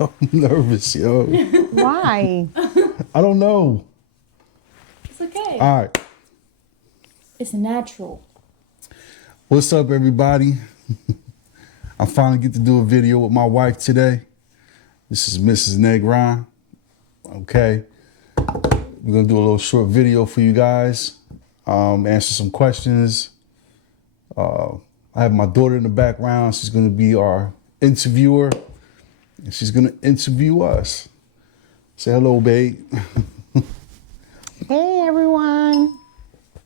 I'm nervous, yo. Why? I don't know. It's okay. All right. It's natural. What's up, everybody? I finally get to do a video with my wife today. This is Mrs. Negron. Okay. We're going to do a little short video for you guys. Answer some questions. I have my daughter in the background. She's going to be our interviewer. And she's going to interview us. Say hello, babe. Hey, everyone.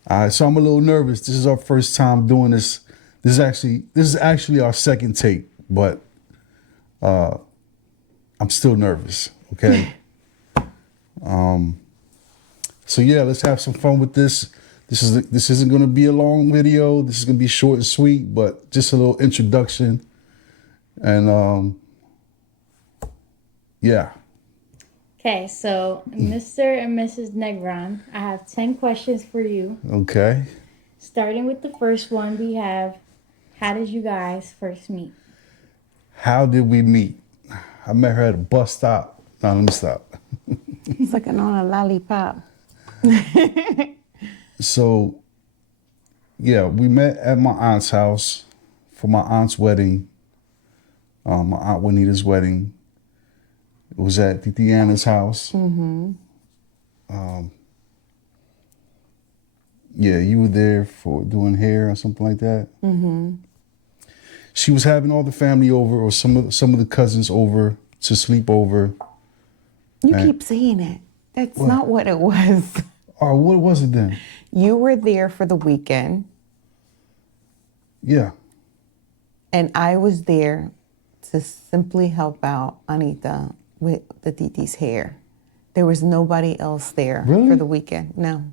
All right, so I'm a little nervous. This is our first time doing this. This is actually our second take, but I'm still nervous. Okay. So yeah, let's have some fun with this. This isn't going to be a long video. This is going to be short and sweet, but just a little introduction. And yeah. Okay, so Mr. and Mrs. Negron, I have 10 questions for you. Okay. Starting with the first one, we have, how did you guys first meet? How did we meet? I met her at a bus stop. No, let me stop. Sucking on a lollipop. So, yeah, we met at my aunt's house for my aunt's wedding, my aunt Juanita's wedding. It was at Titi Anna's house. Mm-hmm. Yeah, you were there for doing hair or something like that. Mm-hmm. She was having all the family over, or some of the cousins over to sleep over. You keep saying it. That's not what it was. Oh, what was it then? You were there for the weekend, Yeah. and I was there to simply help out Anita with the Titi's hair. There was nobody else there Really? for the weekend. No.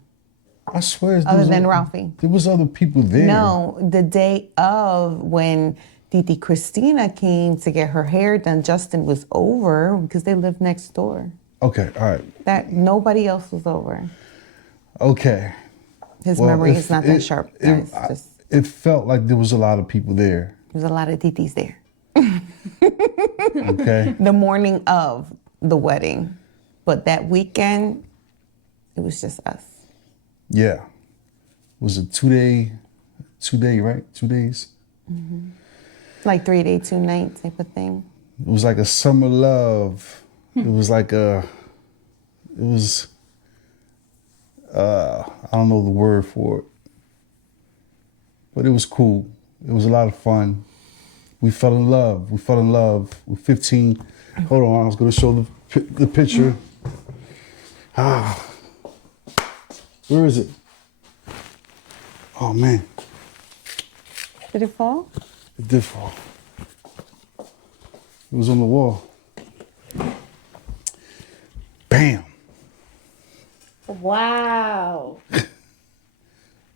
I swear. Other than Ralphie. There was other people there. No, the day of when Titi Christina came to get her hair done, Justin was over because they lived next door. Okay, all right. That nobody else was over. Okay. His Well, memory if is not that sharp, guys. It felt like there was a lot of people there. There's a lot of Titis there. Okay. The morning of the wedding, but that weekend, it was just us. Yeah. It was a 2 day, right? 2 days. Mm-hmm. Like 3 day, 2 night type of thing. It was like a summer love. It was like I don't know the word for it, but it was cool. It was a lot of fun. We fell in love. We're 15. Hold on, I was going to show the picture. Where is it? Oh, man. Did it fall? It did fall. It was on the wall. Bam. Wow.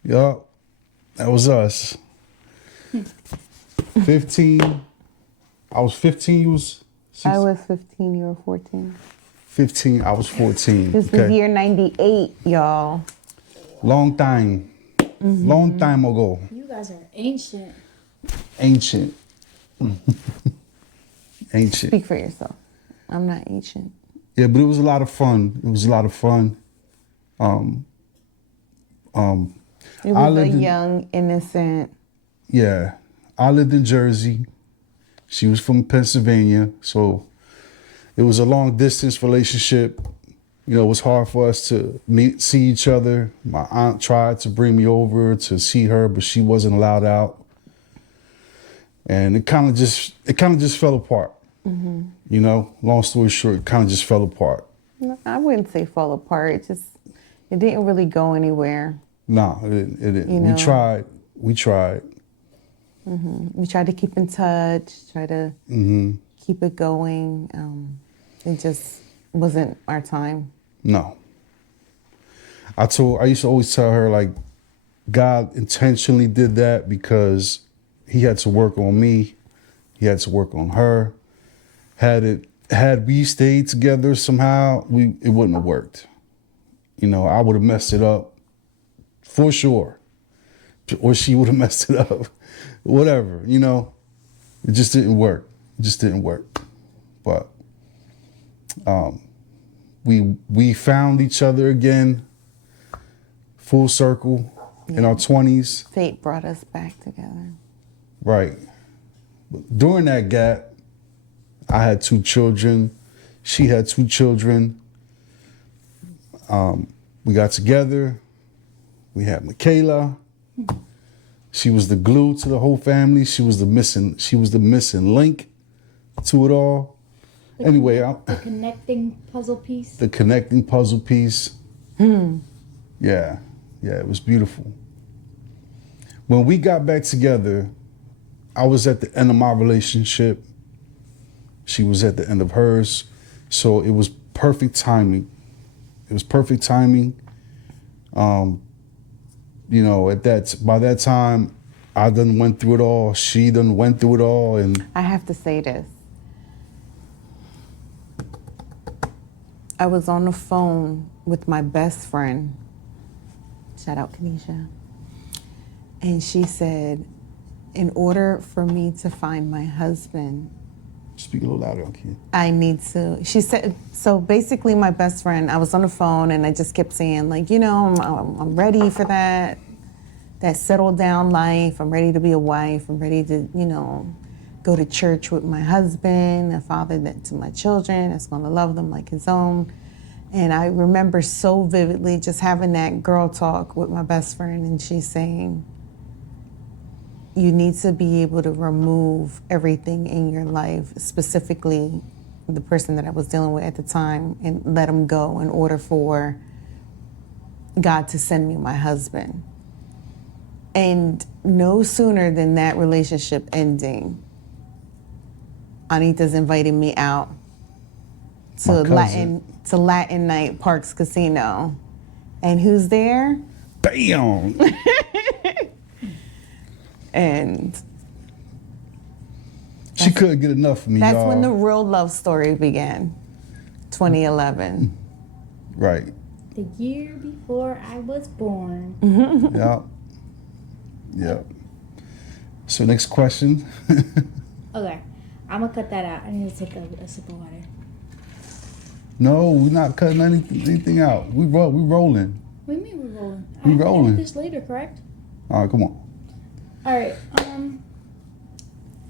Yup. That was us. 15. I was 15. You was 16? I was 15, you were 14. 15. I was 14. This was year 98, y'all. Long time. Mm-hmm. Long time ago. You guys are ancient. Ancient. Ancient. Speak for yourself. I'm not ancient. Yeah, but it was a lot of fun. It was a lot of fun. It was a young, innocent. Yeah. I lived in Jersey. She was from Pennsylvania. So it was a long distance relationship. You know, it was hard for us to see each other. My aunt tried to bring me over to see her, but she wasn't allowed out. And it kind of just fell apart. Mm-hmm. You know, long story short, it kind of just fell apart. I wouldn't say fall apart. It didn't really go anywhere. No, it didn't. You know? We tried. Mm-hmm. We tried to keep in touch, try to keep it going. It just wasn't our time. No. I used to always tell her, like, God intentionally did that because he had to work on me. He had to work on her. Had we stayed together somehow, it wouldn't have worked. You know, I would have messed it up for sure. Or she would have messed it up. Whatever, you know. It just didn't work. But We found each other again, full circle, in our 20s. Fate brought us back together. Right. But during that gap, I had 2 children. She had 2 children. We got together. We had Michaela. She was the glue to the whole family. She was the missing link to it all. Anyway, The connecting puzzle piece. the connecting puzzle piece. Yeah, it was beautiful. When we got back together, I was at the end of my relationship. She was at the end of hers. So it was perfect timing. It was perfect timing. You know, by that time, I done went through it all. She done went through it all. And I have to say this. I was on the phone with my best friend. Shout out Kenesha. And she said, in order for me to find my husband, speak a little louder, kid. I need to, she said, so basically my best friend, I was on the phone and I just kept saying like, you know, I'm ready for that settled down life. I'm ready to be a wife. I'm ready to, you know, go to church with my husband, a father to my children that's going to love them like his own. And I remember so vividly just having that girl talk with my best friend, and she's saying, you need to be able to remove everything in your life, specifically the person that I was dealing with at the time, and let him go in order for God to send me my husband. And no sooner than that relationship ending, Anita's inviting me out to Latin night, Parks Casino. And who's there? Bam! And she couldn't get enough of me, that's y'all. when the real love story began, 2011. Right. The year before I was born. Yep. So next question. Okay, I'm gonna cut that out. I need to take a sip of water. No, we're not cutting anything out. We rolling. What do you mean we're rolling? We I have to rolling. edit this later, correct? All right, come on. All right.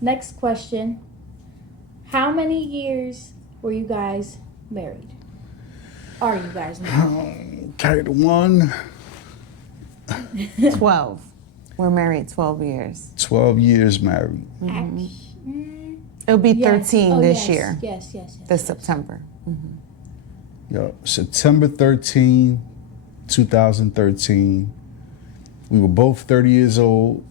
Next question. How many years were you guys married? Are you guys married? Carry the one. 12. We're married 12 years. 12 years married. It'll be Yes. 13 Oh, this yes. year, Yes. this September. Yep. September 13, 2013. We were both 30 years old.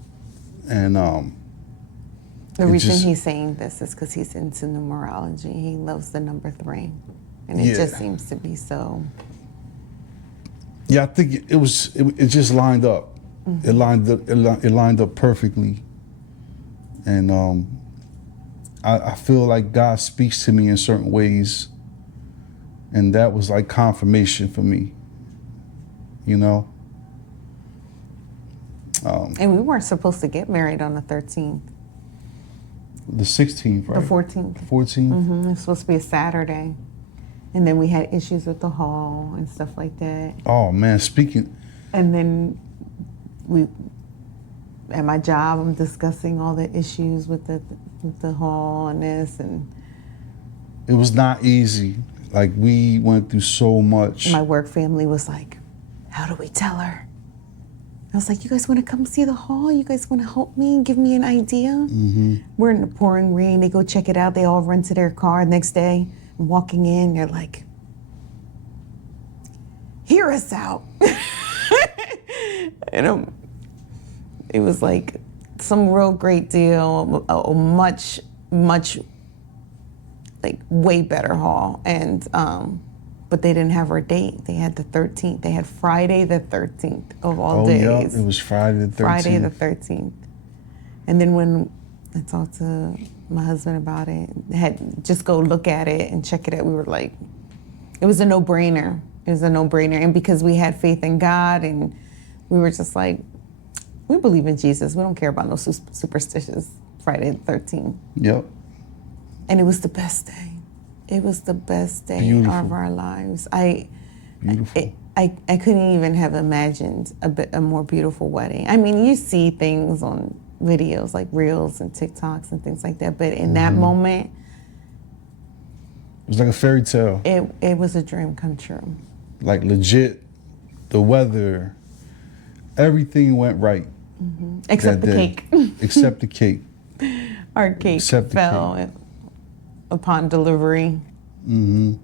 And The It reason just- he's saying this is because he's into numerology. He loves the number 3. And it Yeah. just seems to be so. yeah, I think it just lined up. It lined up perfectly. And I feel like God speaks to me in certain ways. And that was like confirmation for me, you know? And we weren't supposed to get married on the 13th. The 16th, right? The 14th. 14th? It was supposed to be a Saturday. And then we had issues with the hall and stuff like that. Oh, man, speaking... And then at my job, I'm discussing all the issues with the hall and this, and It was not easy. Like, we went through so much. my work family was like, how do we tell her? I was like, you guys want to come see the hall? You guys want to help me, give me an idea? We're in the pouring rain. They go check it out. They all run to their car. Next day, I'm walking in. They're like, hear us out. And it was like some real great deal, a much, like way better hall. And but they didn't have our date. They had the 13th. They had Friday the 13th of all days. Yeah, it was Friday the 13th. Friday the 13th. And then when I talked to my husband about it, had just go look at it and check it out, we were like, it was a no-brainer. It was a no-brainer. And because we had faith in God, and we were just like, we believe in Jesus. We don't care about no superstitious Friday the 13th. Yep. And it was the best day. It was the best day Beautiful. of our lives. Beautiful. I couldn't even have imagined a more beautiful wedding. I mean, you see things on videos like Reels and TikToks and things like that, but in that moment, It was like a fairy tale. it was a dream come true. Like legit, the weather, everything went right. Except that the day. cake. Except the cake. Our cake Except the fell upon delivery. And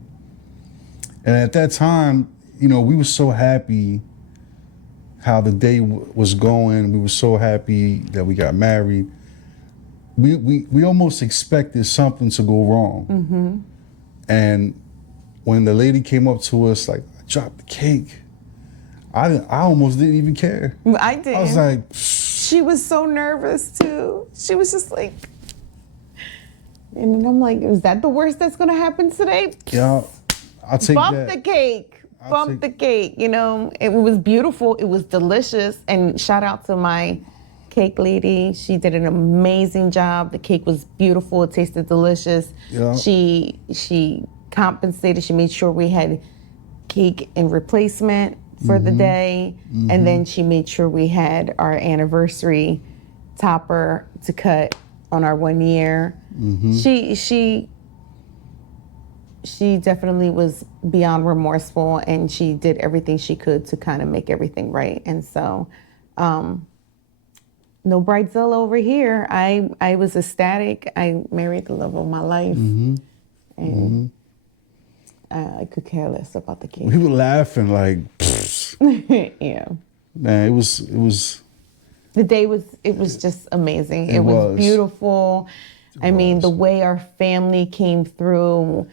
at that time, you know, we were so happy how the day was going. We were so happy that we got married. We almost expected something to go wrong. And when the lady came up to us, like, I dropped the cake, I almost didn't even care. I did. I was like, She was so nervous too. She was just like, and then I'm like, is that the worst that's gonna happen today? yeah, I'll take Bump that. the cake. I'll Bump the take- cake. You know, it was beautiful. It was delicious. And shout out to my cake lady. She did an amazing job. The cake was beautiful. It tasted delicious. Yeah. She compensated. She made sure we had cake in replacement for the day. And then she made sure we had our anniversary topper to cut on our 1 year. She definitely was beyond remorseful, and she did everything she could to kind of make everything right. And so, no bridezilla over here. I was ecstatic. I married the love of my life, and I could care less about the cake. We were laughing like, Yeah, man, it was. the day was just amazing. It was. was beautiful. I mean, the way our family came through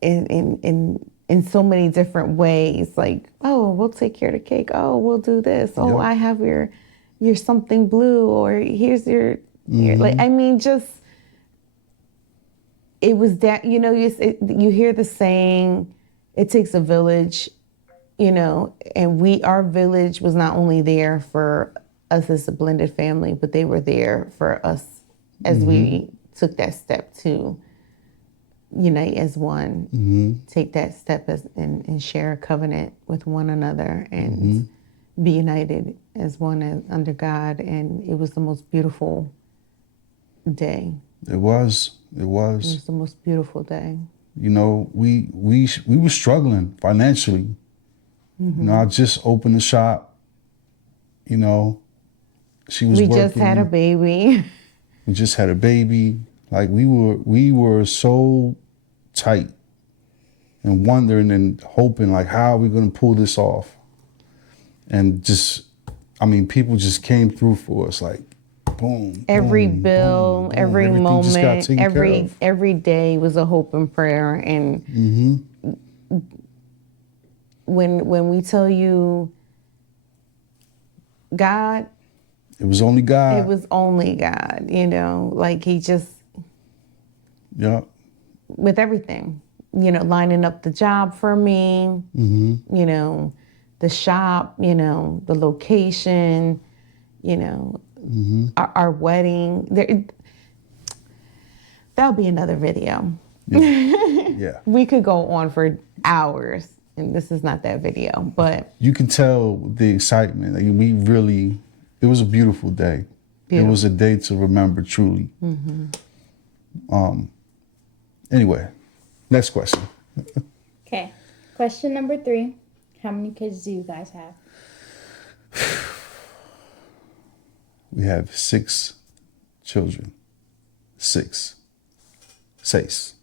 in so many different ways. Like, oh, we'll take care of the cake. Oh, we'll do this. Oh, Yep. I have your something blue, or here's your like. I mean, just it was that, you know, you hear the saying, it takes a village, you know, and our village was not only there for us as a blended family, but they were there for us as we took that step to unite as one, take that step and share a covenant with one another and be united as one under God. And it was the most beautiful day. It was. It was the most beautiful day. You know, we were struggling financially. You know, I just opened the shop. You know, she was We working. just had a baby. We just had a baby. Like we were so tight and wondering and hoping, like, how are we going to pull this off? And just, I mean, people just came through for us, like, boom. Every boom, bill, boom, boom. every Everything just got moment, taken care of. every day was a hope and prayer. And when we tell you God, It was only God. it was only God, you know, like he just, Yeah. with everything, you know, lining up the job for me, you know, the shop, you know, the location, you know, our wedding. That'll be another video. Yeah. We could go on for hours, and this is not that video, but You can tell the excitement. Like it was a beautiful day. It was a day to remember truly. Anyway, next question. Okay. Question number 3. How many kids do you guys have? We have 6 children. 6. 6.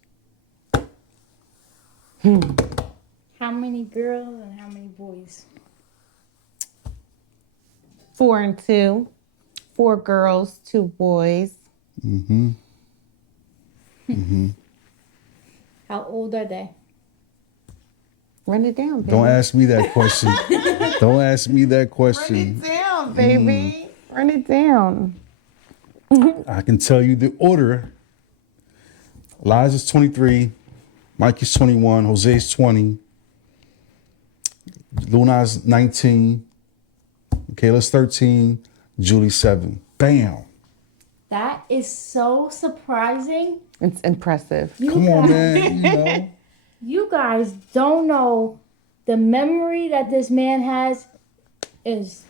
How many girls and how many boys? 4 and 2, 4 girls, 2 boys. How old are they? Run it down, baby. Don't ask me that question. Don't ask me that Run question. it down, baby. Run it down. I can tell you the order. Elijah's 23, Mikey's 21, Jose's 20, Luna's 19, Kayla's 13, Julie's 7. Bam. That is so surprising. It's impressive. You Come on, guys- man. You know, guys don't know, the memory that this man has is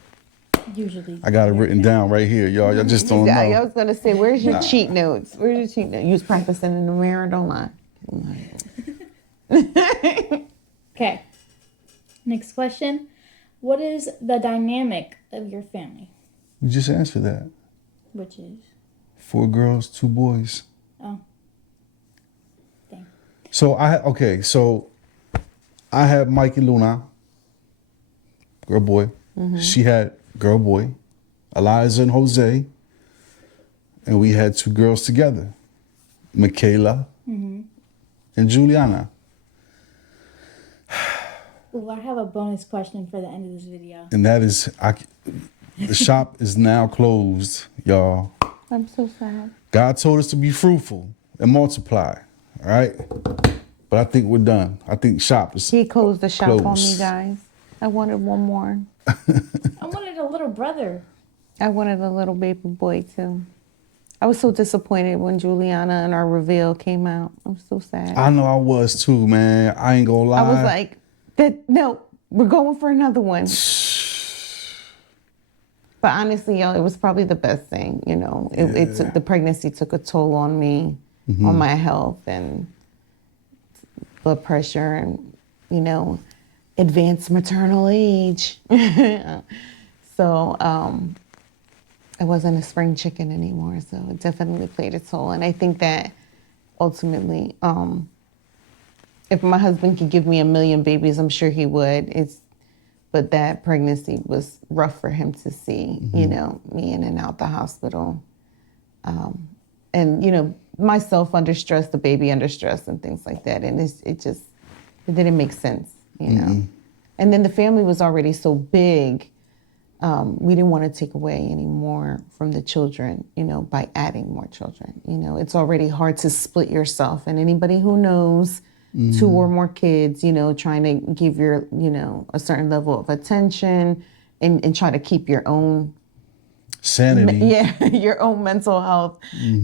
usually. I got it written down right here, y'all. Y'all just don't I know. was gonna say, where's your cheat notes? Where's your cheat notes? You was practicing in the mirror, don't lie. Okay. Next question. What is the dynamic of your family? We just answered that. Which is? 4 girls, 2 boys. Oh. Dang. So I had Mike and Luna, girl boy. She had girl boy, Eliza and Jose, and we had 2 girls together, Michaela and Juliana. Ooh, I have a bonus question for the end of this video. And that is, the shop is now closed, y'all. I'm so sad. God told us to be fruitful and multiply, all right? But I think we're done. I think shop is He closed the shop on me, closed. guys. I wanted one more. I wanted a little brother. I wanted a little baby boy too. I was so disappointed when Juliana and our reveal came out. I'm so sad. I know I was too, man. I ain't gonna lie. I was like, no, we're going for another one. But honestly, y'all, it was probably the best thing. You know, the pregnancy took a toll on me, on my health and blood pressure and, you know, advanced maternal age. So I wasn't a spring chicken anymore. So it definitely played a toll. And I think that ultimately, if my husband could give me 1 million babies, I'm sure he would. But that pregnancy was rough for him to see, you know, me in and out the hospital. And, you know, myself under stress, the baby under stress and things like that. And it didn't make sense, you know. And then the family was already so big. We didn't want to take away any more from the children, you know, by adding more children. You know, it's already hard to split yourself. And anybody who knows 2 or more kids, you know, trying to give your, you know, a certain level of attention and try to keep your own sanity. Your own mental health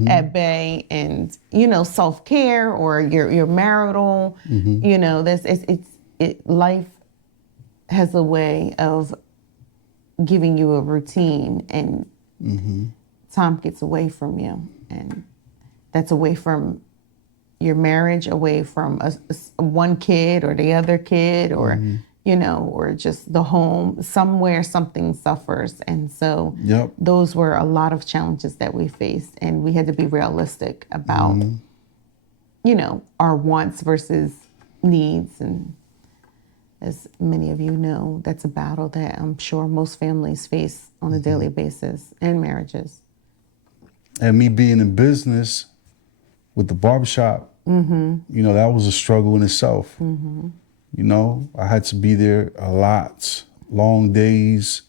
at bay and, you know, self-care or your marital, you know, life has a way of giving you a routine and time gets away from you. And that's away from your marriage, away from one kid or the other kid or, you know, or just the home. Somewhere something suffers. And so those were a lot of challenges that we faced. And we had to be realistic about, you know, our wants versus needs. And as many of you know, that's a battle that I'm sure most families face on a daily basis and marriages. And me being in business with the barbershop, you know, that was a struggle in itself. You know, I had to be there a lot, long days.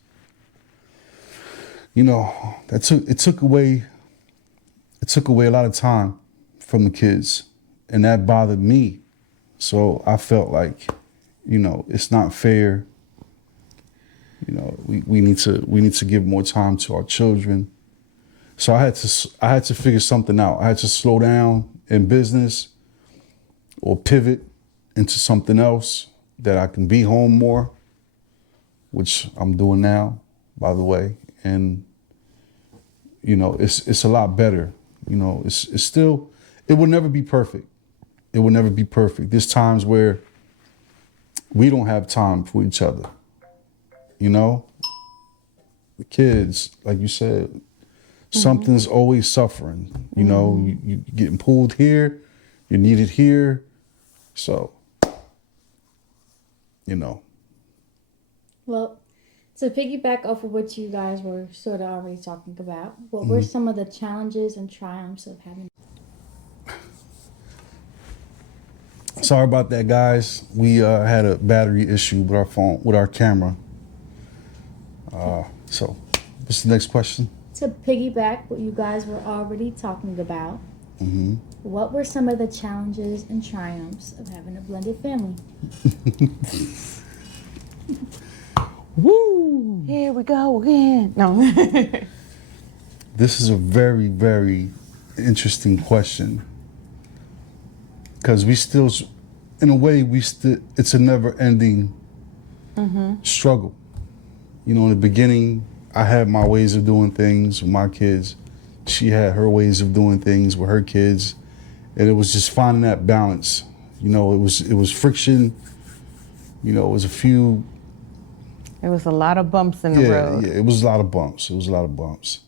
You know, it took away a lot of time from the kids, and that bothered me. So I felt like, you know, it's not fair. You know, we need to give more time to our children. So I had to figure something out. I had to slow down in business or pivot into something else that I can be home more, which I'm doing now, by the way. And, you know, it's a lot better. You know, it's still, it will never be perfect. It will never be perfect. There's times where we don't have time for each other. You know, the kids, like you said, something's always suffering. You know, you getting pulled here, you're needed here. So, you know. Well, to piggyback off of what you guys were sort of already talking about, what were some of the challenges and triumphs of having? Sorry about that, guys. We had a battery issue with our phone, with our camera. So, what's the next question? To piggyback what you guys were already talking about, what were some of the challenges and triumphs of having a blended family? Woo! Here we go again. No. This is a very, very interesting question because we still in a way, it's a never-ending struggle. You know, in the beginning, I had my ways of doing things with my kids. She had her ways of doing things with her kids, and it was just finding that balance. You know, it was friction. You know, it was a few. It was a lot of bumps in the road. Yeah, it was a lot of bumps. It was a lot of bumps.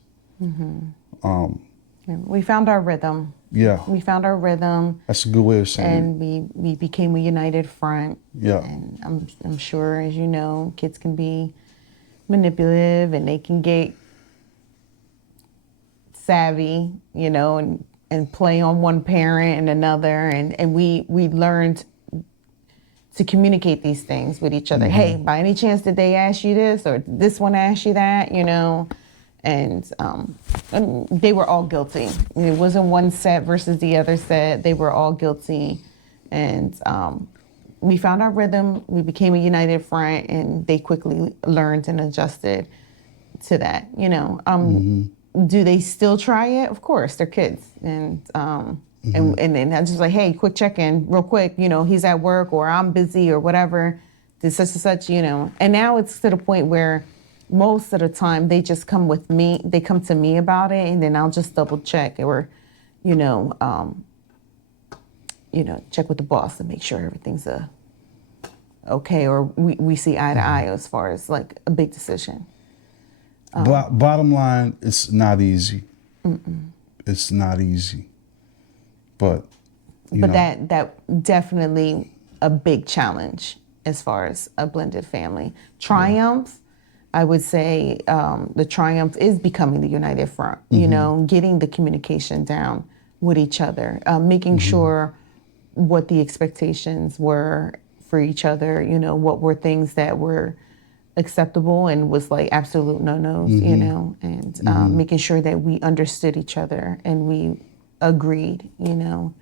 We found our rhythm. Yeah. We found our rhythm. That's a good way of saying and we became a united front. Yeah. And I'm sure, as you know, kids can be manipulative and they can get savvy, you know, and play on one parent and another. And we learned to communicate these things with each other. Hey, by any chance did they ask you this, or this one asked you that, you know? And they were all guilty. It wasn't one set versus the other set. They were all guilty. And we found our rhythm. We became a united front, and they quickly learned and adjusted to that, you know. Do they still try it? Of course, they're kids. And then I just like, hey, quick check-in, real quick, you know, he's at work or I'm busy or whatever, did such and such, you know. And now it's to the point where most of the time they just come with me, they come to me about it, and then I'll just double check or, you know, check with the boss to make sure everything's okay, or we see eye to eye as far as like a big decision. Bottom line, it's not easy. It's not easy. But you know. that definitely a big challenge as far as a blended family. Triumphs, I would say the triumph is becoming the united front, you know, getting the communication down with each other, making sure what the expectations were for each other, you know, what were things that were acceptable and was like absolute no-nos, you know, and making sure that we understood each other and we agreed, you know,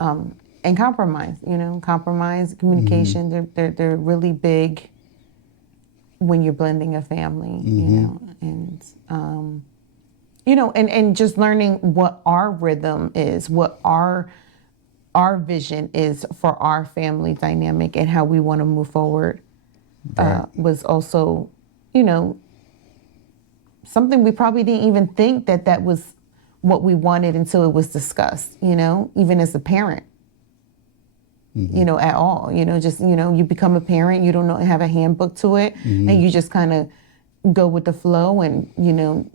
and compromise, communication, they're really big when you're blending a family, you know, and, you know, and just learning what our rhythm is, what our vision is for our family dynamic and how we want to move forward was also, you know, something we probably didn't even think that was what we wanted until it was discussed, you know, even as a parent. You know, at all, you know, just, you know, you become a parent, you don't know, have a handbook to it, and you just kind of go with the flow and, you know,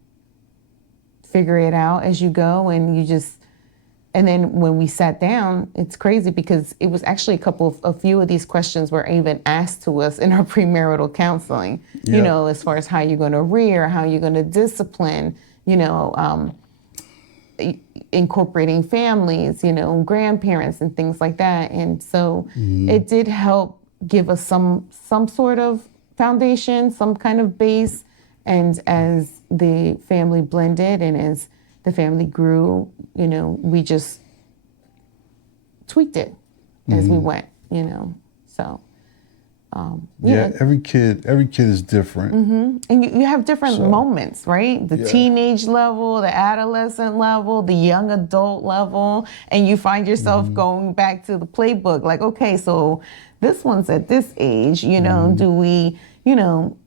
figure it out as you go. And you just, and then when we sat down, it's crazy because it was actually a few of these questions were even asked to us in our premarital counseling, you know, as far as how you're going to rear, how you're going to discipline, you know, incorporating families, you know, grandparents and things like that. And so it did help give us some sort of foundation, some kind of base. And as the family blended and as the family grew, you know, we just tweaked it as we went, you know, so. Every kid is different. And you have different moments, right? The teenage level, the adolescent level, the young adult level, and you find yourself going back to the playbook, like, okay, so this one's at this age, you know, do we, you know,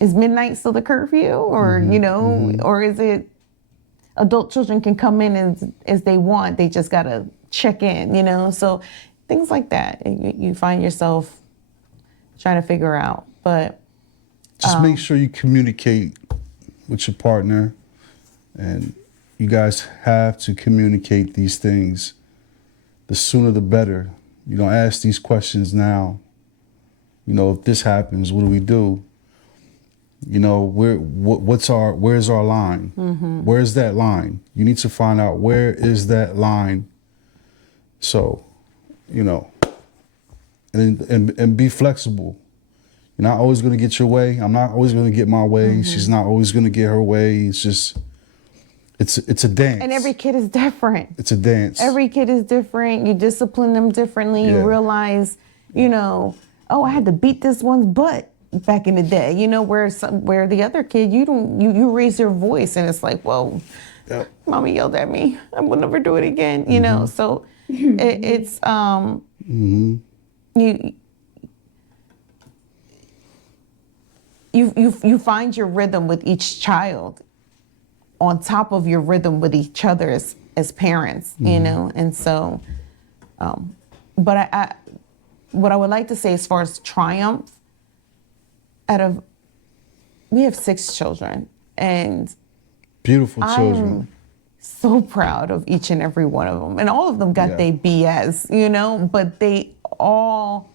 is midnight still the curfew, or, you know, or is it adult children can come in as they want, they just gotta check in, you know? So things like that, you find yourself trying to figure out, but just make sure you communicate with your partner, and you guys have to communicate these things. The sooner the better. You don't ask these questions now. You know, if this happens, what do we do? You know, where's our line? Where's that line? You need to find out where is that line. So, you know, and be flexible. You're not always going to get your way. I'm not always going to get my way. She's not always going to get her way. It's just, it's a dance. And every kid is different. It's a dance. Every kid is different. You discipline them differently. You realize, you know, oh, I had to beat this one's butt back in the day. You know, where the other kid, you raise your voice and it's like, well, mommy yelled at me. I will never do it again. You know, so it's you find your rhythm with each child on top of your rhythm with each other as parents, you know? And so, but I what I would like to say as far as triumph, we have 6 children, and Beautiful children. I'm so proud of each and every one of them. And all of them got Yeah. their BS, you know, but they all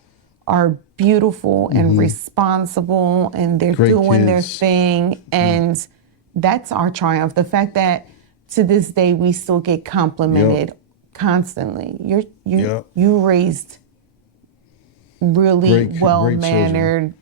are beautiful and responsible, and they're Great doing their kids. thing. And that's our triumph. The fact that to this day we still get complimented constantly. Yep. You raised really Great well-mannered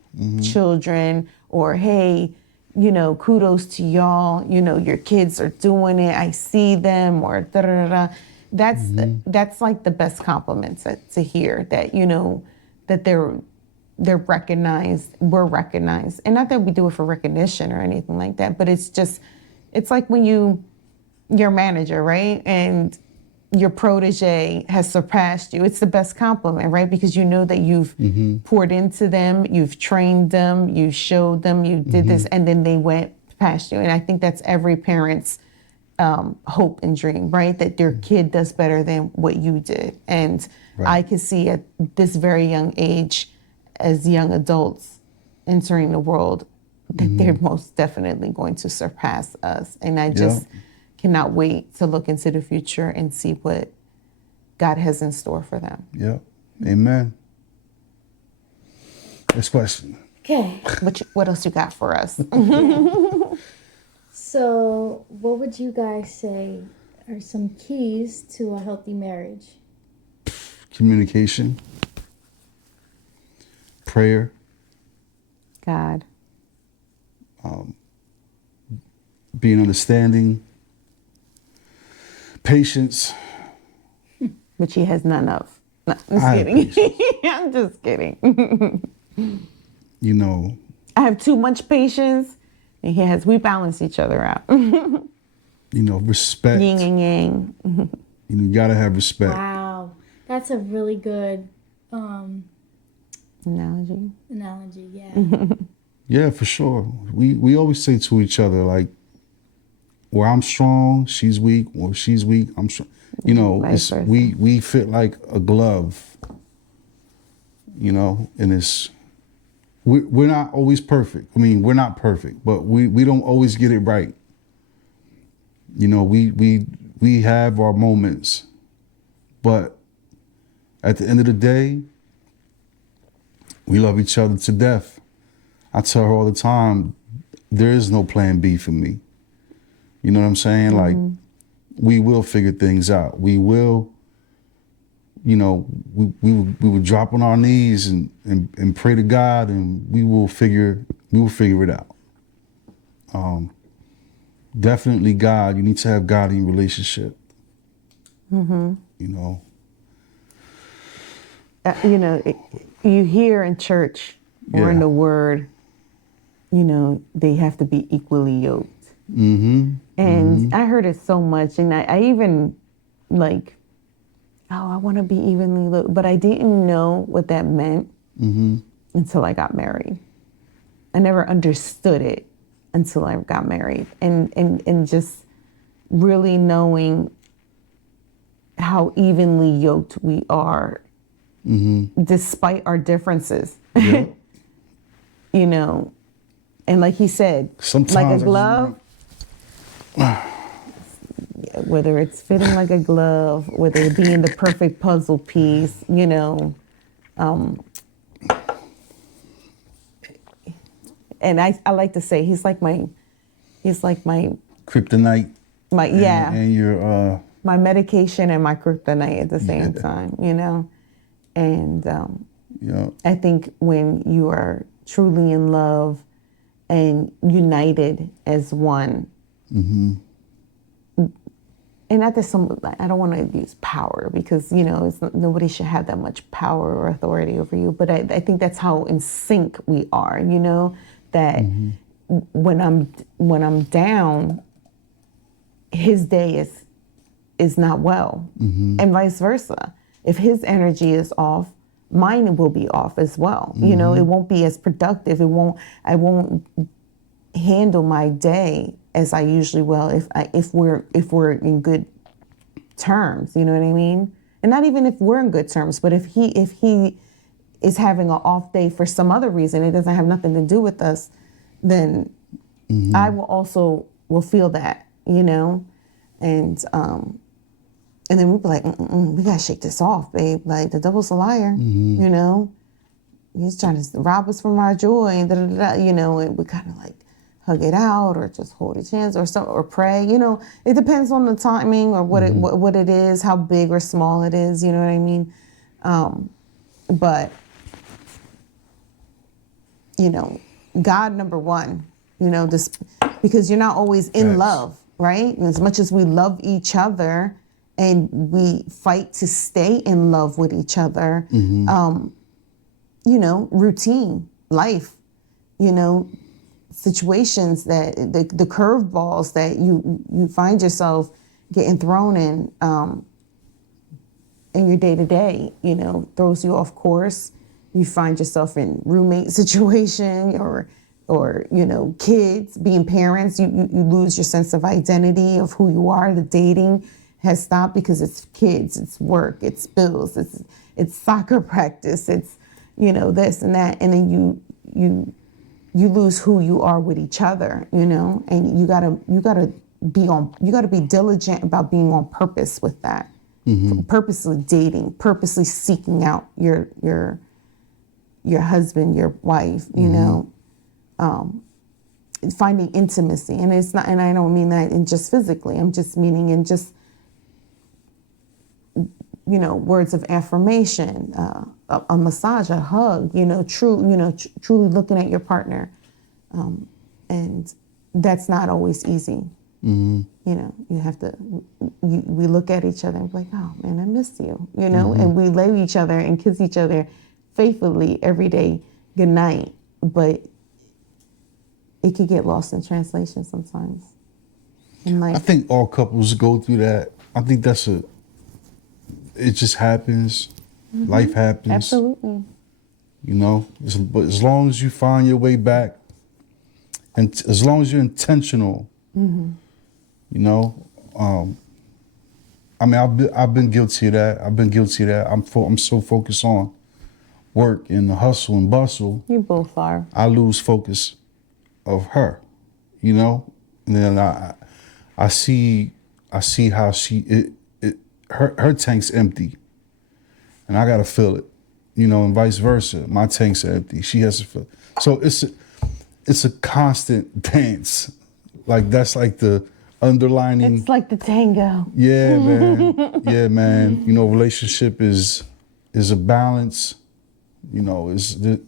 children, or hey, you know, kudos to y'all, you know, your kids are doing it, I see them, or da da da da. That's like the best compliment to hear, that, you know, that they're recognized, we're recognized. And not that we do it for recognition or anything like that, but it's like when you're a manager, right? And your protege has surpassed you. It's the best compliment, right? Because you know that you've poured into them, you've trained them, you showed them, you did this, and then they went past you. And I think that's every parent's hope and dream, right? That their kid does better than what you did. And I could see at this very young age, as young adults entering the world, that they're most definitely going to surpass us. And I just cannot wait to look into the future and see what God has in store for them. Yep. Amen. Next question. Okay. What else you got for us? So, what would you guys say are some keys to a healthy marriage? Communication. Prayer. God. Being understanding. Patience. Which he has none of. No, I'm I have just kidding. I'm just kidding. You know, I have too much patience, and we balance each other out. you know, respect. Yin and yang. You know, you gotta have respect. Wow, that's a really good Analogy. analogy. Yeah, for sure. We always say to each other, like, where I'm strong, she's weak. Or she's weak, I'm strong. You know, Vice versa. we fit like a glove. You know, and we're not always perfect. I mean, we're not perfect, but we don't always get it right. You know, we have our moments, but at the end of the day, we love each other to death. I tell her all the time, there is no plan B for me. You know what I'm saying? Like, we will figure things out. We will, you know, we would drop on our knees and pray to God, and we will figure it out. Definitely God. You need to have God in your relationship. You know. You know, you hear in church or in the Word, you know, they have to be equally yoked. And I heard it so much, and I even like, oh, I want to be evenly yoked, but I didn't know what that meant until I got married. I never understood it until I got married, and just really knowing how evenly yoked we are, despite our differences. Yeah. You know, and like he said, Sometimes like I a just glove, whether it's fitting like a glove, whether it being the perfect puzzle piece, you know. And I like to say he's like my Kryptonite. And your my medication and my kryptonite at the same time, you know. And yeah. I think when you are truly in love and united as one, and not that I don't want to use power, because, you know, nobody should have that much power or authority over you, but I think that's how in sync we are, you know, that when I'm down, his day is not well, and vice versa. if his energy is off, mine will be off as well. You know, it won't be as productive. I won't handle my day as I usually will if we're in good terms. You know what I mean? And not even if we're in good terms, but if he is having an off day for some other reason, it doesn't have nothing to do with us, then I will feel that, you know, and then we'd be like, we gotta shake this off, babe. Like, the devil's a liar, you know. He's trying to rob us from our joy, and you know. And we kind of like hug it out, or just hold his hands, or pray. You know, it depends on the timing or what it is, how big or small it is. You know what I mean? But you know, God number one. You know, this because you're not always in love, right? And as much as we love each other. And we fight to stay in love with each other. You know, routine, life, you know, situations that the curveballs that you find yourself getting thrown in your day to day, you know, throws you off course. You find yourself in roommate situation or you know, kids, being parents. You lose your sense of identity of who you are. The dating has stopped because it's kids, it's work, it's bills, it's soccer practice, it's, you know, this and that, and then you lose who you are with each other, you know, and you gotta be diligent about being on purpose with that, purposely dating, purposely seeking out your husband, your wife, you know, finding intimacy, and it's not, and I don't mean that in just physically, I'm just meaning in just, you know, words of affirmation, a massage, a hug, you know, truly looking at your partner. And that's not always easy. You know, you have to, we look at each other and be like, oh man, I miss you, you know, and we love each other and kiss each other faithfully every day, good night. But it could get lost in translation sometimes. And like, I think all couples go through that. I think it just happens. Life happens. absolutely. You know, but as long as you find your way back, and as long as you're intentional, you know, I mean, I've been guilty of that. I'm so focused on work and the hustle and bustle. You both are. I lose focus of her, you know, and then I see how her tank's empty, and I gotta fill it, you know, and vice versa. My tank's empty. She has to fill it. So it's a constant dance. Like, that's like the underlining. It's like the tango. Yeah, man. Yeah, man. You know, relationship is a balance. You know,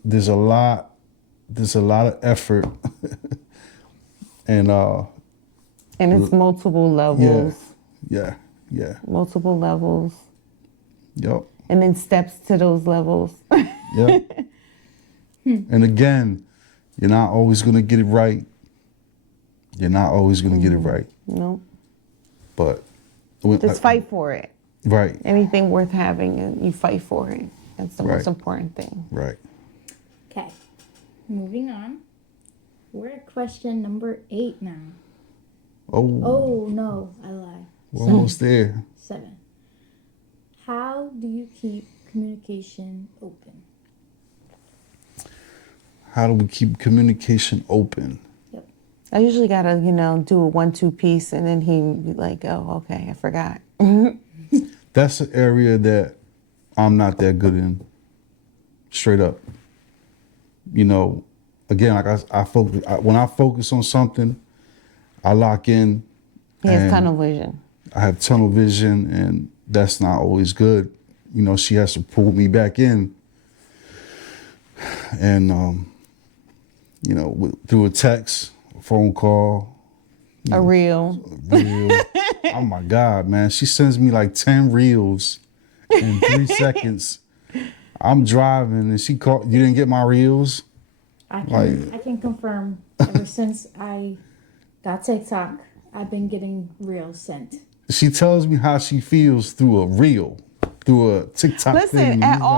there's a lot of effort, and it's multiple levels. Yeah. Multiple levels. Yep. And then steps to those levels. Yep. And again, you're not always gonna get it right. No. But Just fight for it. Right. Anything worth having, you fight for it. That's the most important thing. Right. Okay, moving on. We're at question number 8 now. Oh no, I lied. We're almost there. 7. How do you keep communication open? How do we keep communication open? Yep. I usually gotta, do a 1-2 piece, and then he be like, "Oh, okay, I forgot." That's an area that I'm not that good in. Straight up. You know, again, like I focus. When I focus on something, I lock in. He has tunnel vision. I have tunnel vision, and that's not always good. You know, she has to pull me back in. And, through a text, a phone call. A reel. Oh, my God, man. She sends me like 10 reels in 3 seconds. I'm driving, and she called. You didn't get my reels? I can confirm, ever since I got TikTok, I've been getting reels sent. She tells me how she feels through a reel. through a TikTok thing. Listen, and at he's like,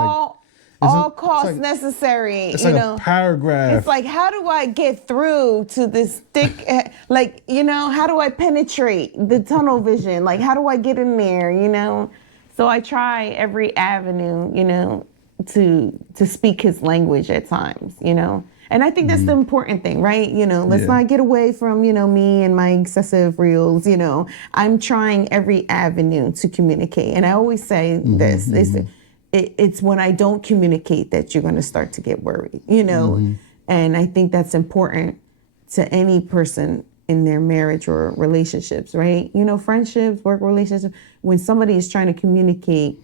all it's costs like- necessary. it's you like know, a paragraph. it's like, how do I get through to this thick? Like, you know, how do I penetrate the tunnel vision? Like, how do I get in there? You know, so I try every avenue, you know, to speak his language at times. You know. And I think that's the important thing, right? You know, let's not get away from, you know, me and my excessive reels. You know, I'm trying every avenue to communicate. And I always say this, it's when I don't communicate that you're going to start to get worried, you know? And I think that's important to any person in their marriage or relationships, right? You know, friendships, work relationships, when somebody is trying to communicate,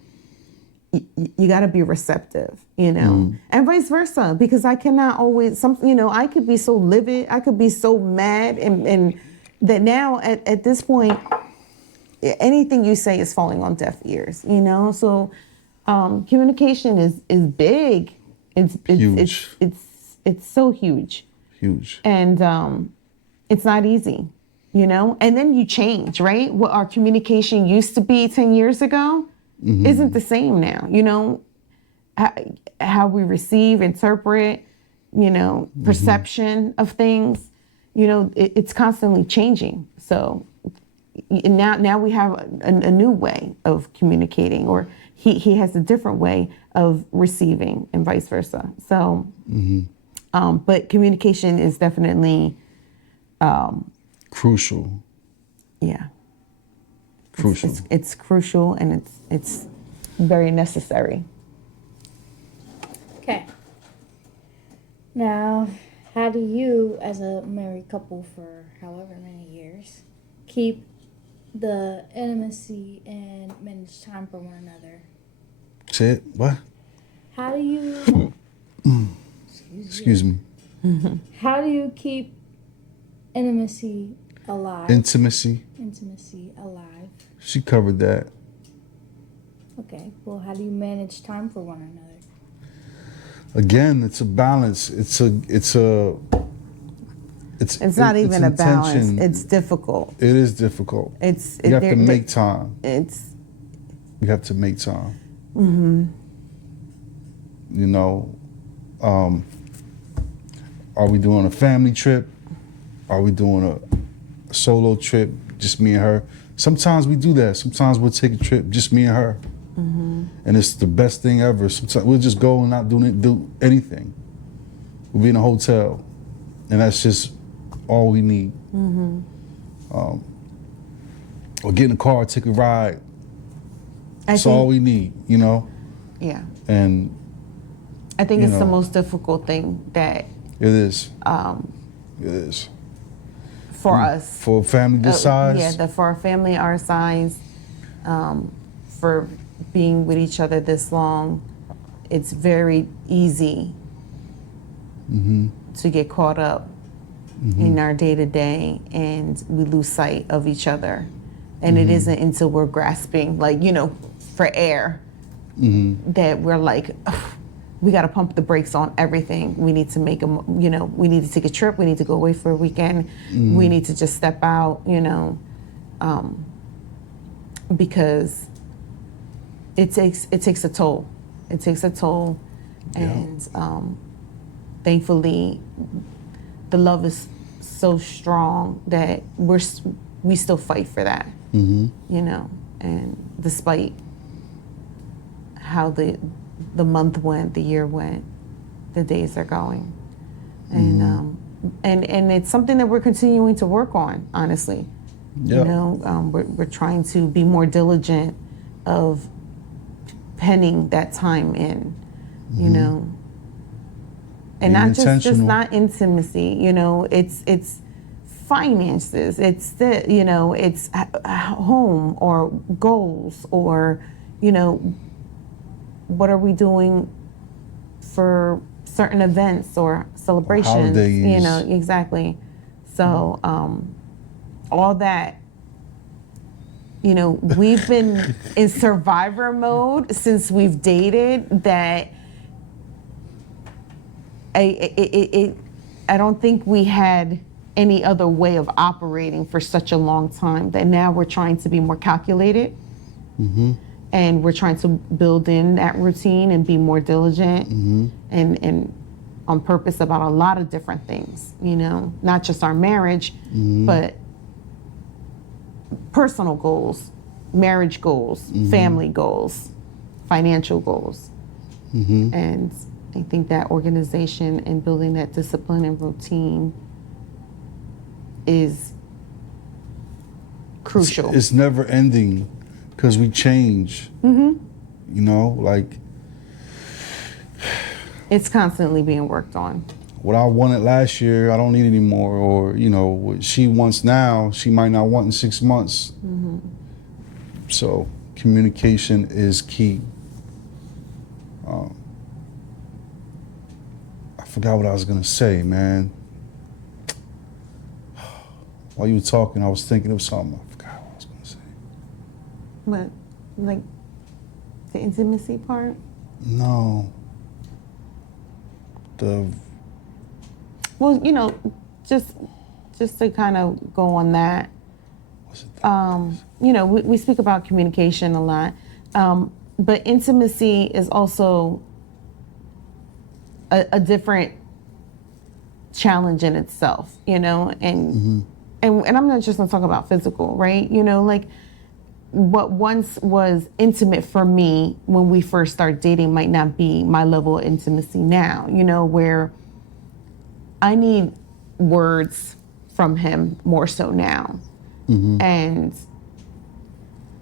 you got to be receptive, you know, and vice versa, because I cannot always, you know, I could be so livid, I could be so mad, and that now at this point, anything you say is falling on deaf ears, you know. So communication is big. It's Huge. It's so huge. Huge. And it's not easy, you know. And then you change, right? What our communication used to be 10 years ago isn't the same now, you know. How we receive, interpret, you know, perception of things, you know, it's constantly changing. So now we have a new way of communicating, or he has a different way of receiving, and vice versa. So, but communication is definitely crucial. Yeah. Crucial. It's crucial, and it's very necessary. Okay. Now, how do you, as a married couple for however many years, keep the intimacy and manage time for one another? Say it. What? How do you... Excuse me. How do you keep intimacy alive? Intimacy. Intimacy alive. She covered that. Okay. Well, how do you manage time for one another? Again, it's a balance. It's not even a balance. intention. It's difficult. It is difficult. You have to make time. We have to make time. You know, are we doing a family trip? Are we doing a solo trip, just me and her? Sometimes we do that. Sometimes we'll take a trip, just me and her. And it's the best thing ever. Sometimes we'll just go and not do anything. We'll be in a hotel, and that's just all we need. Or get in the car, take a ride. That's all we need, you know? Yeah. And I think it's the most difficult thing that it is. It is. For us. For a family this size? Yeah, for a family our size, for being with each other this long, it's very easy to get caught up in our day-to-day, and we lose sight of each other. And it isn't until we're grasping, like, you know, for air, that we're like, we got to pump the brakes on everything. We need to make we need to take a trip. We need to go away for a weekend. We need to just step out, you know, because it takes a toll. It takes a toll, and thankfully, the love is so strong that we still fight for that, you know, and despite how the month went, the year went, the days are going, and it's something that we're continuing to work on. Honestly, you know, we're trying to be more diligent of penning that time in, you know, and not just not intimacy. You know, it's finances. It's it's home or goals, or you know, what are we doing for certain events or celebrations? Holidays. You know, exactly. So all that, you know, we've been in survivor mode since we've dated. That I don't think we had any other way of operating for such a long time, that now we're trying to be more calculated. and we're trying to build in that routine and be more diligent and on purpose about a lot of different things, you know, not just our marriage, but personal goals, marriage goals, family goals, financial goals. And I think that organization and building that discipline and routine is crucial. It's never ending because we change. You know, like It's constantly being worked on. what I wanted last year, I don't need anymore. Or, you know, what she wants now, she might not want in 6 months. So communication is key. I forgot what I was gonna say, man. While you were talking, I was thinking of something. I forgot what I was gonna say. But like the intimacy part, No. well, you know, just to kind of go on that, What's it? you know, we speak about communication a lot, but intimacy is also a different challenge in itself, you know, and I'm not just gonna talk about physical, right? You know, like what once was intimate for me when we first started dating might not be my level of intimacy now, you know, where I need words from him more so now. And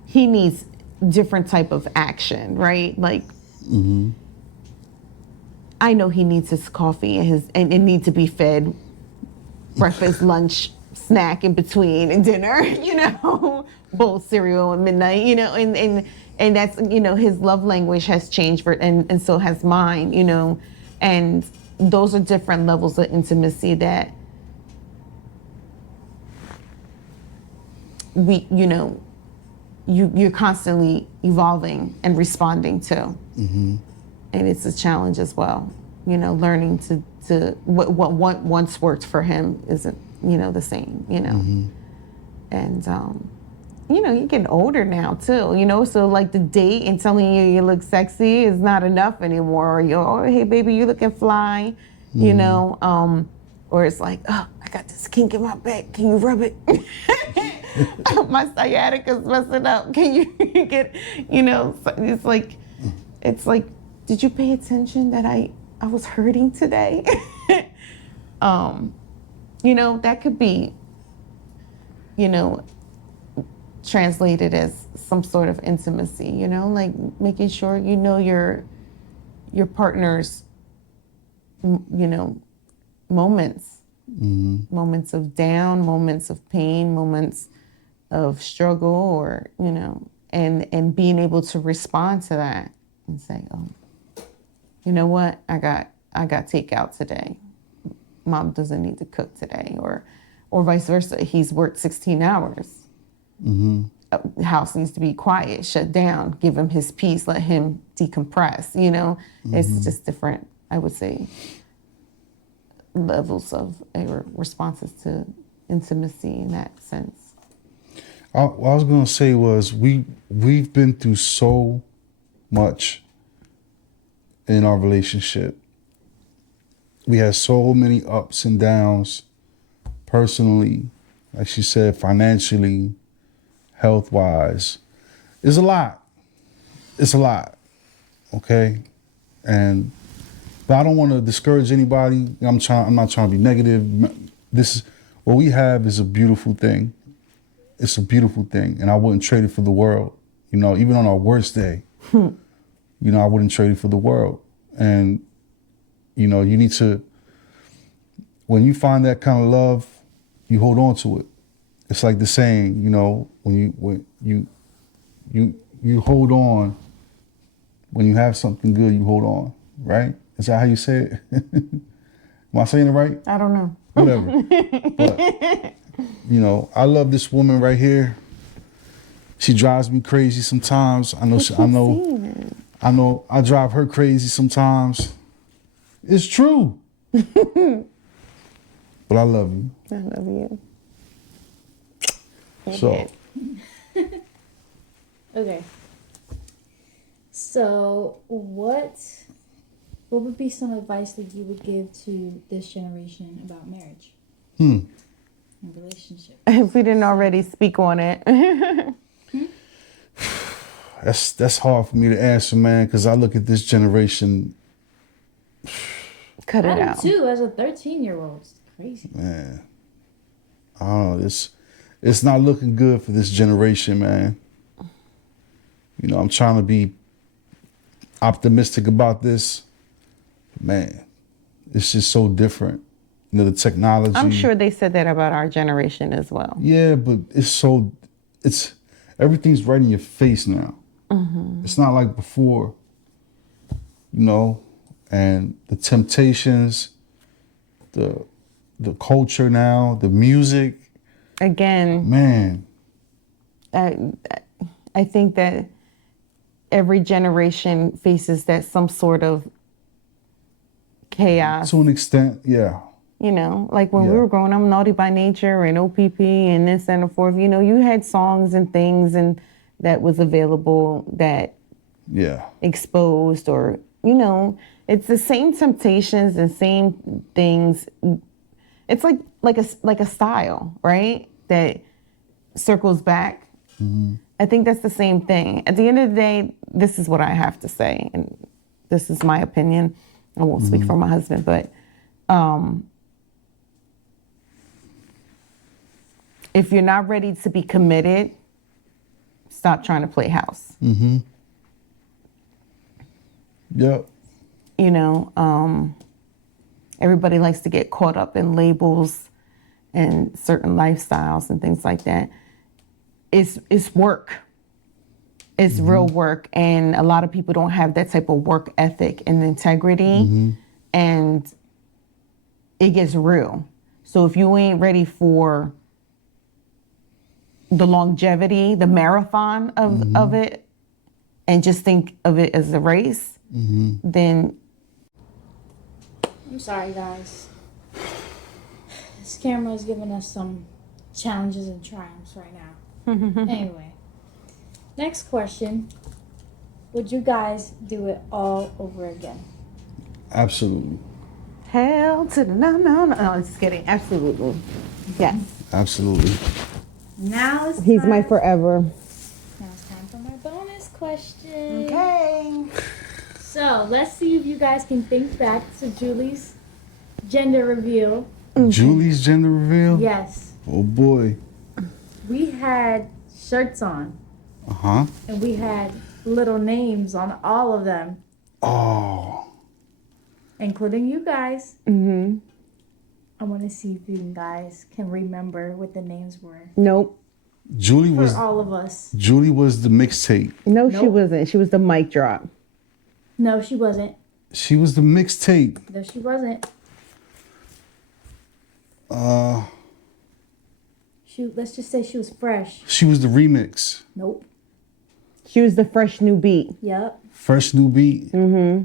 he needs different type of action, right? Like I know he needs his coffee and it needs to be fed breakfast, lunch, snack in between and dinner, you know, bowl of cereal at midnight, you know, and that's, you know, his love language has changed and so has mine, you know, and those are different levels of intimacy that we, you know, you're constantly evolving and responding to. And it's a challenge as well, you know, learning to what once worked for him isn't, you know, the same, you know. And you know, you're getting older now too, you know, so like the date and telling you look sexy is not enough anymore. Or you're, oh, hey baby, you looking fly, you know, or it's like, oh, I got this kink in my back, can you rub it? My sciatica's messing up, can you get, you know, it's like, did you pay attention that I was hurting today? You know, that could be, you know, translated as some sort of intimacy, you know, like making sure you know your partner's, you know, moments, moments of down, moments of pain, moments of struggle, or, you know, and being able to respond to that and say, oh, you know what, I got takeout today. Mom doesn't need to cook today, or vice versa. He's worked 16 hours. The house needs to be quiet, shut down, give him his peace, let him decompress, you know. It's just different, I would say, levels of responses to intimacy in that sense. What I was gonna say was we've been through so much in our relationship. We had so many ups and downs, personally, like she said, financially, health-wise. It's a lot. It's a lot, okay? And but I don't want to discourage anybody. I'm not trying to be negative. This is what we have is a beautiful thing. It's a beautiful thing, and I wouldn't trade it for the world. You know, even on our worst day, you know, I wouldn't trade it for the world. And you know, you need to, when you find that kind of love, you hold on to it. It's like the saying, you know, when you hold on, when you have something good, you hold on, right? Is that how you say it? Am I saying it right? I don't know. Whatever. But, you know, I love this woman right here. She drives me crazy sometimes. I know I drive her crazy sometimes. It's true. But I love you. I love you. So, Okay. So, what would be some advice that you would give to this generation about marriage and relationship? If we didn't already speak on it. That's hard for me to answer, man, because I look at this generation, Cut it I out. do too, as a 13-year-old. It's crazy. man. I don't know. It's not looking good for this generation, man. You know, I'm trying to be optimistic about this. Man, it's just so different. You know, the technology. I'm sure they said that about our generation as well. Yeah, but everything's right in your face now. It's not like before, you know, and the temptations, the culture now, the music, Again, man. I think that every generation faces that some sort of chaos. To an extent, yeah. You know, like when we Yeah. were growing up, Naughty by Nature and OPP and this and the fourth, you know, you had songs and things and that was available that Yeah. exposed, or, you know, it's the same temptations and same things. It's like a style, right? That circles back. I think that's the same thing. At the end of the day, this is what I have to say, and this is my opinion. I won't speak for my husband, but if you're not ready to be committed, stop trying to play house. Yep. You know, everybody likes to get caught up in labels and certain lifestyles and things like that. It's work. It's real work, and a lot of people don't have that type of work ethic and integrity, and it gets real. So if you ain't ready for the longevity, the marathon of it, and just think of it as a race, then I'm sorry, guys. This camera is giving us some challenges and triumphs right now. Anyway, next question. Would you guys do it all over again? Absolutely. hell to the no, I'm just kidding. Absolutely, yes. Absolutely. Now it's He's time. my forever. Now it's time for my bonus question. Okay. So let's see if you guys can think back to Julie's gender reveal. Julie's gender reveal? Yes, Oh boy. we had shirts on, Uh-huh. and we had little names on all of them, Oh. including you guys. Mm-hmm. I want to see if you guys can remember what the names were Nope. Julie for was all of us. Julie was the mixtape. No, she Nope. wasn't. She was the mic drop. No, she wasn't. She was the mixtape. No, she wasn't. Let's just say she was fresh. She was the remix. Nope. She was the fresh new beat. Yep. Fresh new beat. Mm-hmm.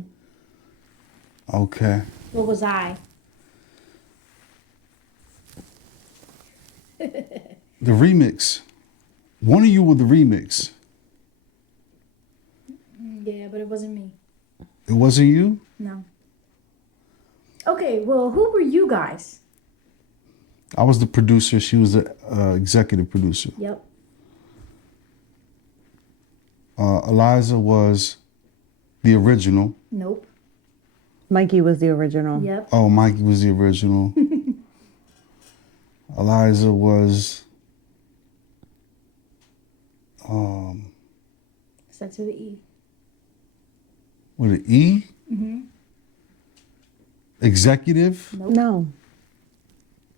Okay. What was I? The remix. One of you were the remix. Yeah, but it wasn't me. It wasn't you? No. Okay, well, who were you guys? I was the producer. She was the executive producer. Yep. Eliza was the original. Nope. Mikey was the original. Yep. Oh, Mikey was the original. Eliza was Start to the E. with an E? Mm-hmm. Executive? Nope. No.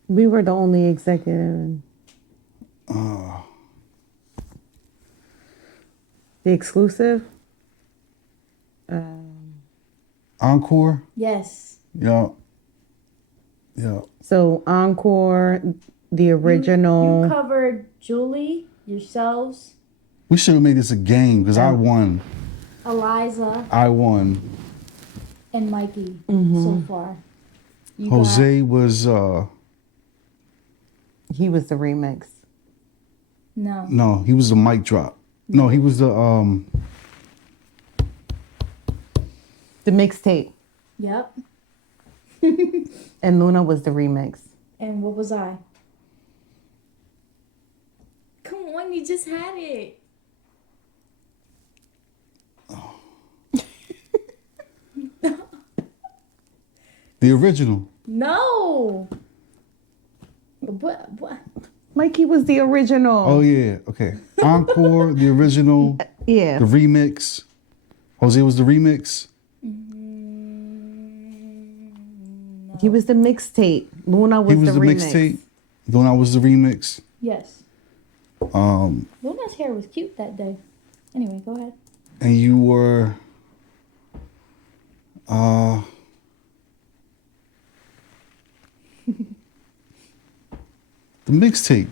We were the only executive. The exclusive? Encore? Yes. Yeah. Yeah. So Encore, the original. You covered Julie, yourselves, We should have made this a game because I won. Eliza, I won. and Mikey so far. You Jose was He was the remix. No. no, he was the mic drop. No, he was the The mixtape. Yep. And Luna was the remix. And what was I? Come on, you just had it. The original. No. What? Mikey was the original. Oh yeah. Okay. Encore, the original, Yeah. the remix. Jose was the remix. He was the mixtape. Luna was, He was the remix. mixtape. Luna was the remix. Yes. Luna's hair was cute that day. Anyway, go ahead. And you were the mixtape.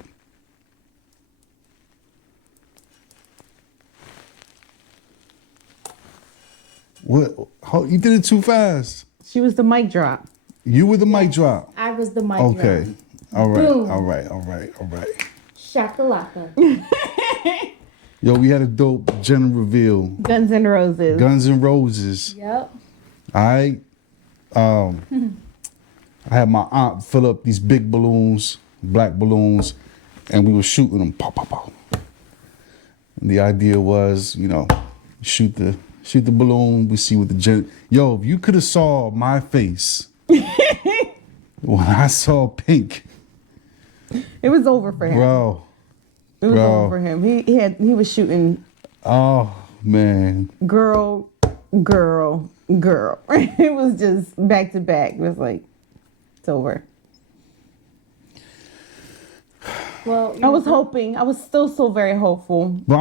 What? How, you did it too fast. She was the mic drop. You were the mic drop. I was the mic Okay. drop. All right. Boom. All right. All right. All right. Shakalaka. Yo, we had a dope gender reveal. Guns N' Roses. Guns N' Roses. Yep. I had my aunt fill up these big balloons, black balloons, and we were shooting them. Pow, pow, pow. And the idea was, you know, shoot the balloon. We see what the Yo, if you could have saw my face when I saw pink, It was over for him. bro. It was bro. over for him. He was shooting Oh man. girl. It was just back to back. It was like, it's over. Well, I was hoping. I was still so very hopeful. But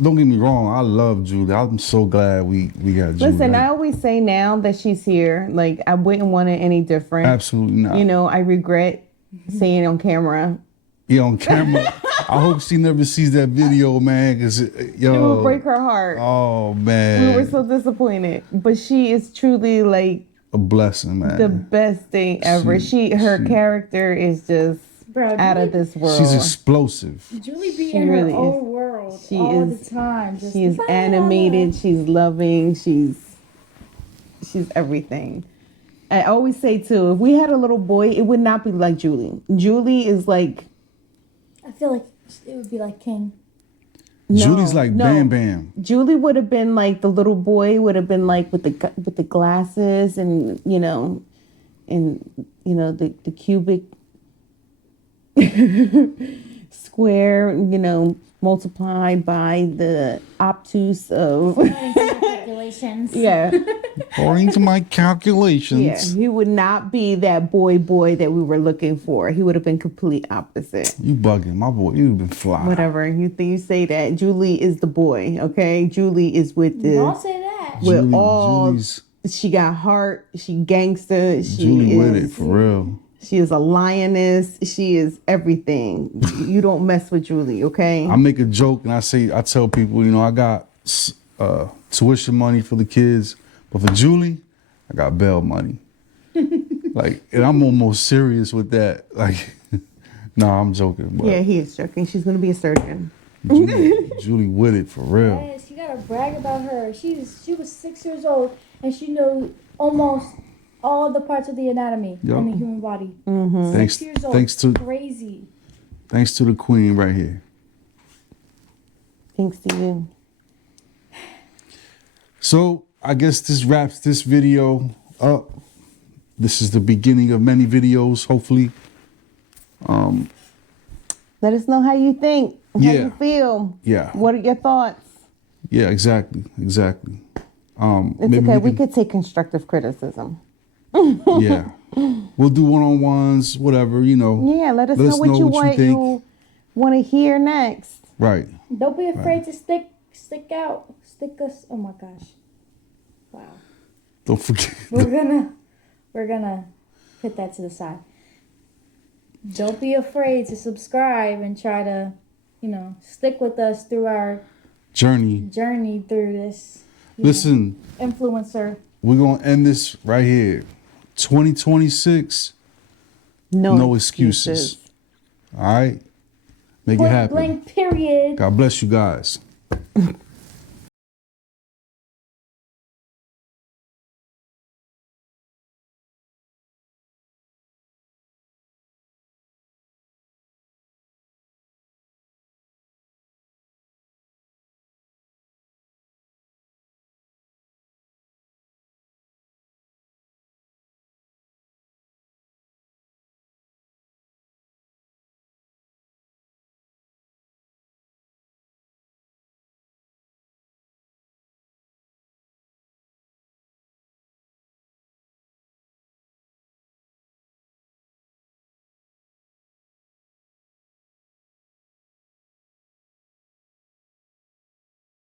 don't get me wrong. I love Julie. I'm so glad we got Julie. Listen, Like, I always say now that she's here, like, I wouldn't want it any different. absolutely not. You know, I regret saying it on camera. Yeah, on camera. I hope she never sees that video, man. Cause yo, It would break her heart. Oh man, We were so disappointed. But she is truly like a blessing, man. the best thing ever. Her character is just Bro, out of this world. She's explosive. Julie be She in really her is. own world She all is- the time. Just She's animated. She's loving. She's everything. I always say too, if we had a little boy, it would not be like Julie. Julie is like I feel like it would be like King. Julie's like no. Bam Bam. Julie would have been like the little boy would have been like with the glasses and the cubic square, multiplied by the obtuse of Calculations. yeah. According to my Yeah, calculations, he would not be that boy that we were looking for. He would have been complete opposite. you bugging my boy. You've been fly. Whatever you say that. Julie is the boy, okay? Julie is with Don't the say that. with all. Julie's She got heart. She gangster. Julie with it for real. She is a lioness. She is everything. You don't mess with Julie, okay? I make a joke and I tell people, I got tuition money for the kids, but for Julie, I got bail money. And I'm almost serious with that. No, I'm joking. But Yeah, he is joking. She's gonna be a surgeon. Julie with it for real. Yes, you gotta brag about her. She was 6 years old and she knows almost all the parts of the anatomy Yup. in the human body. Thanks, 6 years old. thanks to Crazy. thanks to the queen right here. Thanks to you. So I guess this wraps this video up. This is the beginning of many videos, hopefully. Let us know how you think, how Yeah. you feel. Yeah. What are your thoughts? Yeah, exactly. It's Maybe okay. We can- could take constructive criticism. Yeah. We'll do one-on-ones, whatever, Yeah, let us know what you want to hear next. Right. Don't be afraid to stick out. Stick us. Oh my gosh. Wow. Don't forget. We're gonna put that to the side. Don't be afraid to subscribe and try to, stick with us through our Journey. journey through this Listen, influencer. we're going to end this right here. 2026, no excuses. All right? Make it Point happen. blank period. God bless you guys.